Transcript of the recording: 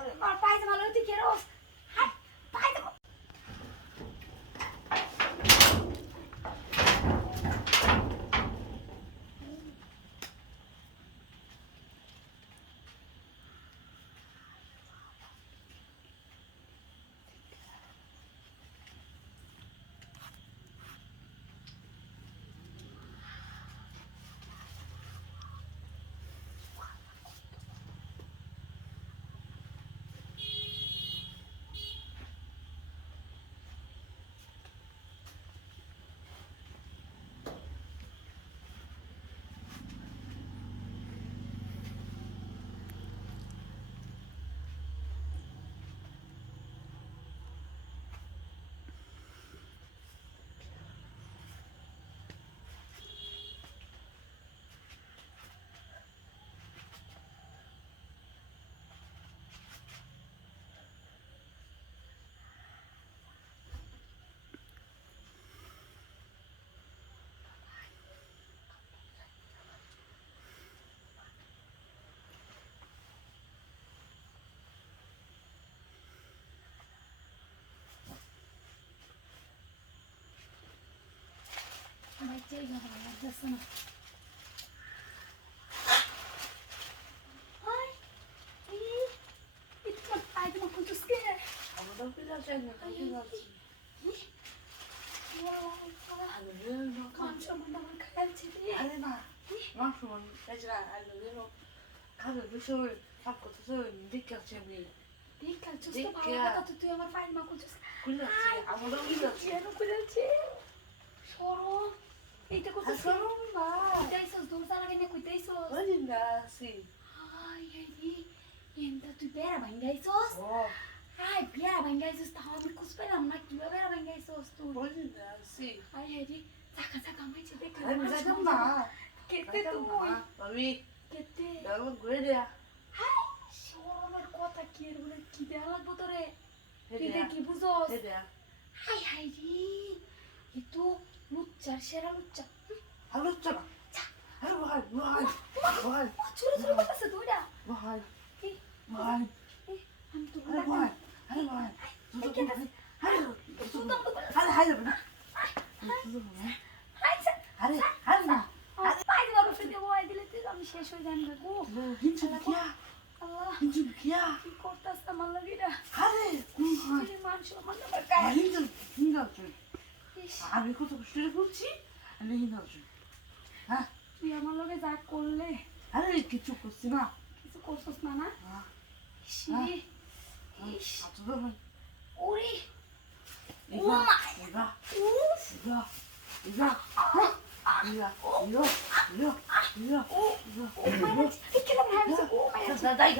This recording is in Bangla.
আর পায়জামা লই তুই কেরোস হাই পায়জামা বাচ্চাই ঘরে লাগতেছে না হাই এই তোমার পায়জামা খুলছিস কে আমার তো পিলা চাই না কি যাচ্ছি মাংস আমার খাইছে রে আরে না মাংস মান পেছরা আলো দিন খাবে বিষয় সব কথা তো দেখাচ্ছি আমি দেখ কালচস তো ভালো কথা তো তুই আমার পায়জামা খুলছিস খুলেছি আমারও খুলেছি কেন খুলেছে সরো এইটা কত সরো না কইতাইছস দোলসা লাগে না কইতাইছস বলি না সি হাই রে এন্টা তুই বেড়া ভাঙ্গাইছস ও হাই বেড়া ভাঙ্গাইছস তাও আমি কুছ পেলাম না কিভাবে বেড়া ভাঙ্গাইছস তুই বলি না সি হাই রে চাকা চাকা মাইছে দেখ আমি যাইতাম না কেতে তুই আমি কেতে যাবো ঘুরে দেয়া হাই শরমের কথা কি এর বলে কি দেয়া লাগবো তোরে তুই দেখি বুঝছস দেয়া হাই হাই রে এ তো লুচ্চার সেরা লুচ্চা হ্যালো চলো আরে ভাই ভাই ভাই ছোট ছোট কথা দুইটা ভাই এই ভাই আমি তো আরে ভাই আরে ভাই এই কেতে আরে সুতম তো আরে হাই যাবে না হাই স্যার আরে আরে না আরে পাইতে বাবা ফেলে বয় দিলে তুই আমি শেষ হয়ে যান গো হিঞ্চু কিয়া আল্লাহ হিঞ্চু কিয়া কি করতাস আমার লাগিরা আরে তুই মানুষ আমার না গায় হিঞ্চু হিঞ্চু আমি কত কষ্ট করে বলছি আমি হিঞ্চু হ্যাঁ তুই আমার লগে যা করলে আরে কিছু করছি না কিছু করছস না না হ্যাঁ শিরে ইস আচ্ছা তো ভাই ওরে ও ইবা মা ইবা উফ ইবা ইবা ইবা ইবা ইবা ইবা ও মাই গড এই কেলা ভাই ও মাই গড দাদা দাই